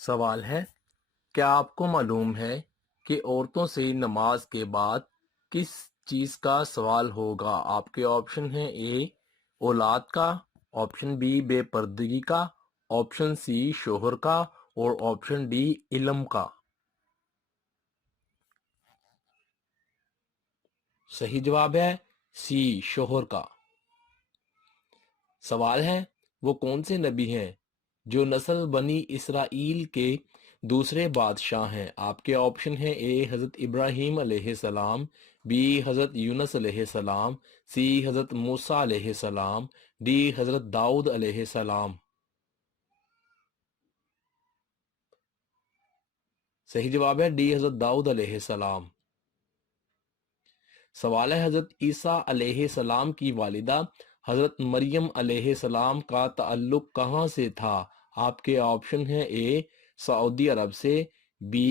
سوال ہے، کیا آپ کو معلوم ہے کہ عورتوں سے نماز کے بعد کس چیز کا سوال ہوگا؟ آپ کے آپشن ہیں: اے اولاد کا، آپشن بی بے پردگی کا، آپشن سی شوہر کا، اور آپشن ڈی علم کا۔ صحیح جواب ہے سی شوہر کا۔ سوال ہے، وہ کون سے نبی ہیں جو نسل بنی اسرائیل کے دوسرے بادشاہ ہیں؟ آپ کے آپشن ہیں: اے حضرت ابراہیم علیہ السلام، بی حضرت یونس علیہ السلام، سی حضرت موسیٰ علیہ السلام، ڈی حضرت داؤد علیہ السلام۔ صحیح جواب ہے ڈی حضرت داؤد علیہ السلام۔ سوال ہے، حضرت عیسیٰ علیہ السلام کی والدہ حضرت مریم علیہ السلام کا تعلق کہاں سے تھا؟ آپ کے آپشن ہیں: اے سعودی عرب سے، بی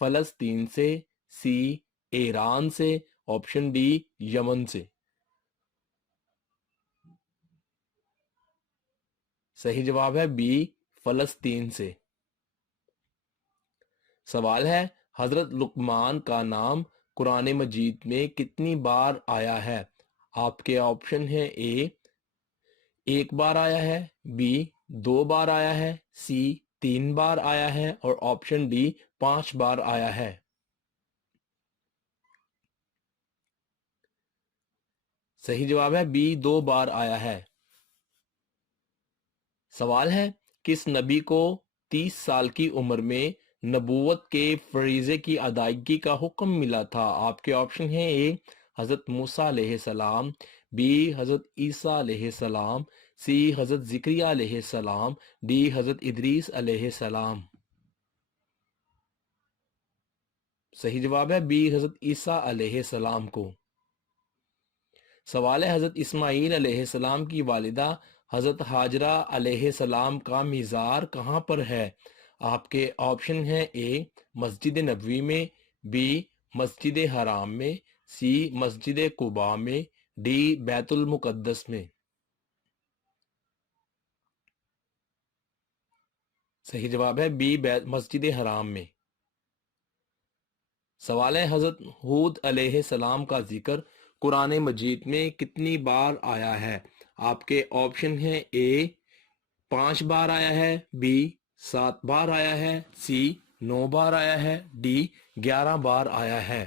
فلسطین سے، سی ایران سے، آپشن ڈی یمن سے۔ صحیح جواب ہے بی فلسطین سے۔ سوال ہے، حضرت لقمان کا نام قرآن مجید میں کتنی بار آیا ہے؟ آپ کے آپشن ہیں: اے ایک بار آیا ہے، بی 2 بار آیا ہے، سی 3 بار آیا ہے، اور آپشن ڈی 5 بار آیا ہے۔ صحیح جواب ہے بی 2 بار آیا ہے۔ سوال ہے، کس نبی کو 30 سال کی عمر میں نبوت کے فریضے کی ادائیگی کا حکم ملا تھا؟ آپ کے آپشن ہیں: اے حضرت موسیٰ علیہ السلام، بی حضرت عیسیٰ علیہ السلام، سی حضرت زکریا علیہ السلام، ڈی حضرت ادریس علیہ السلام۔ صحیح جواب ہے بی حضرت عیسیٰ علیہ السلام کو۔ سوال ہے، حضرت اسماعیل علیہ السلام کی والدہ حضرت ہاجرہ علیہ السلام کا مزار کہاں پر ہے؟ آپ کے آپشن ہیں: اے مسجد نبوی میں، بی مسجد حرام میں، سی مسجد قباء میں، ڈی بیت المقدس میں۔ صحیح جواب ہے بی مسجد حرام میں۔ سوال ہے، حضرت ہود علیہ السلام کا ذکر قرآن مجید میں کتنی بار آیا ہے؟ آپ کے آپشن ہیں: اے 5 بار آیا ہے، بی 7 بار آیا ہے، سی 9 بار آیا ہے، ڈی 11 بار آیا ہے۔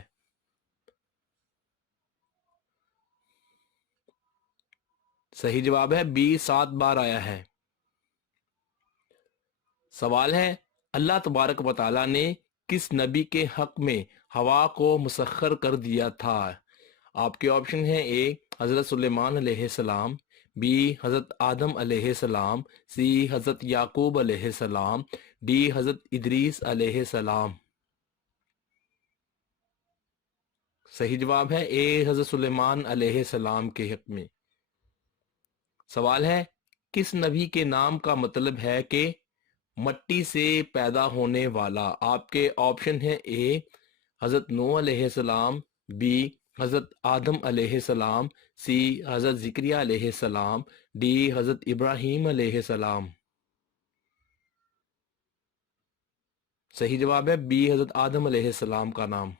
صحیح جواب ہے بی 7 بار آیا ہے۔ سوال ہے، اللہ تبارک و تعالیٰ نے کس نبی کے حق میں ہوا کو مسخر کر دیا تھا؟ آپ کے آپشن ہیں: اے حضرت سلیمان علیہ السلام، بی حضرت آدم علیہ السلام، سی حضرت یعقوب علیہ السلام، ڈی حضرت ادریس علیہ السلام۔ صحیح جواب ہے اے حضرت سلیمان علیہ السلام کے حق میں۔ سوال ہے، کس نبی کے نام کا مطلب ہے کہ مٹی سے پیدا ہونے والا؟ آپ کے آپشن ہیں: اے حضرت نوح علیہ السلام، بی حضرت آدم علیہ السلام، سی حضرت زکریا علیہ السلام، ڈی حضرت ابراہیم علیہ السلام۔ صحیح جواب ہے بی حضرت آدم علیہ السلام کا نام۔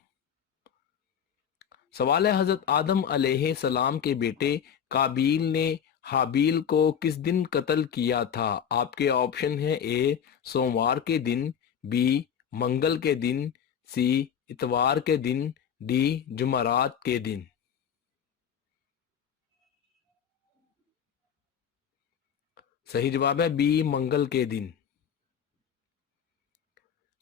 سوال ہے، حضرت آدم علیہ السلام کے بیٹے قابیل نے حابیل کو کس دن قتل کیا تھا؟ آپ کے آپشن ہیں: اے سوموار کے دن، بی منگل کے دن، سی اتوار کے دن، ڈی جمعرات کے دن۔ صحیح جواب ہے بی منگل کے دن۔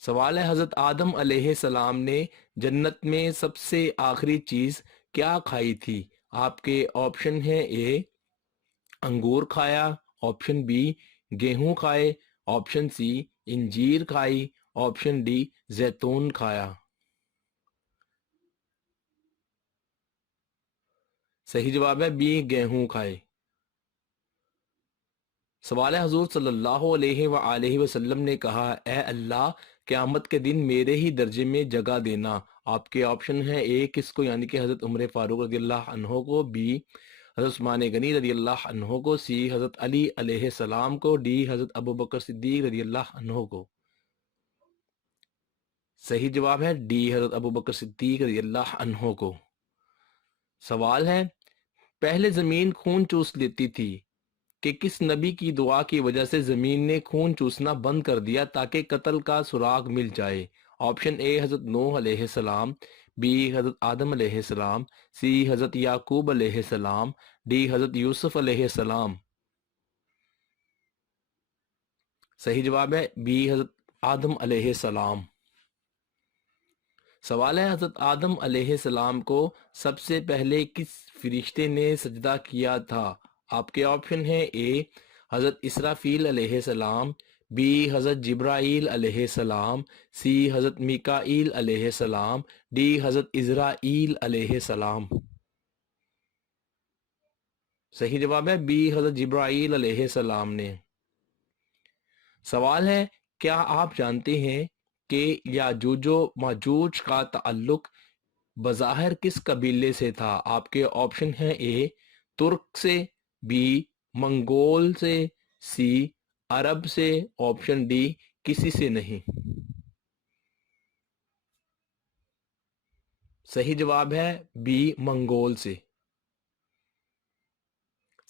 سوال ہے، حضرت آدم علیہ السلام نے جنت میں سب سے آخری چیز کیا کھائی تھی؟ آپ کے آپشن ہیں: اے انگور کھایا، آپشن بی گیہوں کھائے، آپشن سی انجیر کھائی، آپشن ڈی زیتون کھایا۔ صحیح جواب ہے بی گیہوں کھائے۔ سوال ہے، حضور صلی اللہ علیہ وآلہ وسلم نے کہا، اے اللہ قیامت کے دن میرے ہی درجے میں جگہ دینا۔ آپ کے آپشن ہیں: اے کس کو، یعنی کہ حضرت عمر فاروق رضی اللہ عنہ کو، بی حضرت عثمان غنی رضی اللہ عنہ کو، سی حضرت علی علیہ السلام کو، ڈی حضرت ابوبکر صدیق رضی اللہ عنہ کو۔ صحیح جواب ہے ڈی حضرت ابو بکر صدیق رضی اللہ عنہ کو۔ سوال ہے پہلے زمین خون چوس لیتی تھی کہ کس نبی کی دعا کی وجہ سے زمین نے خون چوسنا بند کر دیا تاکہ قتل کا سراغ مل جائے؟ آپشن اے حضرت نوح علیہ السلام، بی حضرت آدم علیہ السلام، سی حضرت یعقوب علیہ السلام، ڈی حضرت یوسف علیہ السلام۔ صحیح جواب ہے بی حضرت آدم علیہ السلام۔ سوال ہے حضرت آدم علیہ السلام کو سب سے پہلے کس فرشتے نے سجدہ کیا تھا؟ آپ کے آپشن ہیں اے حضرت اسرافیل علیہ السلام، بی حضرت جبرائیل علیہ السلام، سی حضرت میکائیل علیہ السلام، ڈی حضرت اسرائیل علیہ السلام۔ صحیح جواب ہے بی حضرت جبرائیل علیہ السلام نے۔ سوال ہے کیا آپ جانتے ہیں کہ یاجوج و ماجوج کا تعلق بظاہر کس قبیلے سے تھا؟ آپ کے آپشن ہیں اے ترک سے، بی منگول سے، سی عرب سے، آپشن ڈی کسی سے نہیں۔ صحیح جواب ہے بی منگول سے۔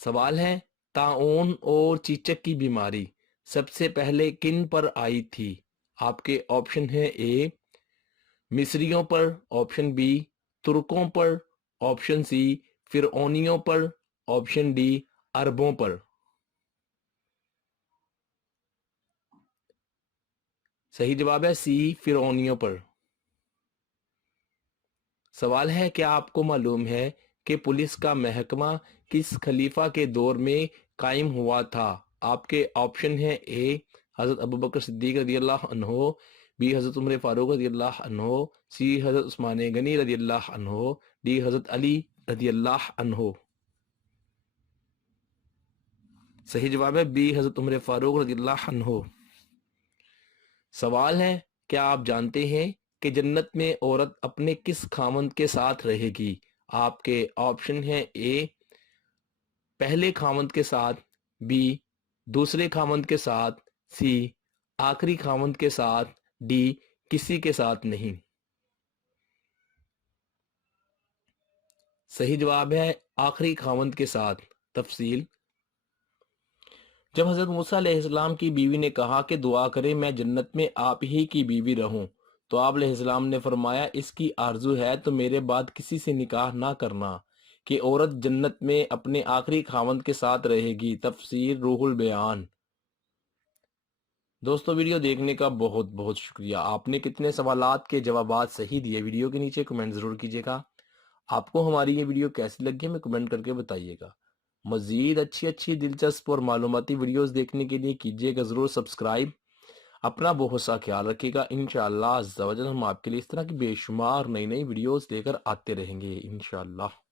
سوال ہے طاعون اور چیچک کی بیماری سب سے پہلے کن پر آئی تھی؟ آپ کے آپشن ہیں اے مصریوں پر، آپشن بی ترکوں پر، آپشن سی فرعونیوں پر، آپشن ڈی عربوں پر۔ صحیح جواب ہے سی فرعونیوں پر۔ سوال ہے کیا آپ کو معلوم ہے کہ پولیس کا محکمہ کس خلیفہ کے دور میں قائم ہوا تھا؟ آپ کے آپشن ہیں اے حضرت ابوبکر صدیق رضی اللہ عنہ، بی حضرت عمر فاروق رضی اللہ عنہ، سی حضرت عثمان غنی رضی اللہ عنہ، ڈی حضرت علی رضی اللہ عنہ۔ صحیح جواب ہے بی حضرت عمر فاروق رضی اللہ عنہ۔ سوال ہے کیا آپ جانتے ہیں کہ جنت میں عورت اپنے کس خاوند کے ساتھ رہے گی؟ آپ کے آپشن ہیں اے پہلے خاوند کے ساتھ، بی دوسرے خاوند کے ساتھ، سی آخری خاوند کے ساتھ، ڈی کسی کے ساتھ نہیں۔ صحیح جواب ہے آخری خاوند کے ساتھ۔ تفصیل جب حضرت موسیٰ علیہ السلام کی بیوی نے کہا کہ دعا کرے میں جنت میں آپ ہی کی بیوی رہوں، تو آپ علیہ السلام نے فرمایا اس کی آرزو ہے تو میرے بعد کسی سے نکاح نہ کرنا کہ عورت جنت میں اپنے آخری خاوند کے ساتھ رہے گی۔ تفسیر روح البیان۔ دوستو ویڈیو دیکھنے کا بہت بہت شکریہ۔ آپ نے کتنے سوالات کے جوابات صحیح دیے؟ ویڈیو کے نیچے کمنٹ ضرور کیجیے گا۔ آپ کو ہماری یہ ویڈیو کیسی لگی ہمیں کمنٹ کر کے بتائیے گا۔ مزید اچھی دلچسپ اور معلوماتی ویڈیوز دیکھنے کے لیے کیجیے گا ضرور سبسکرائب۔ اپنا بہت سا خیال رکھیے گا۔ انشاءاللہ عز و جل ہم آپ کے لیے اس طرح کی بے شمار نئی ویڈیوز لے کر آتے رہیں گے انشاءاللہ۔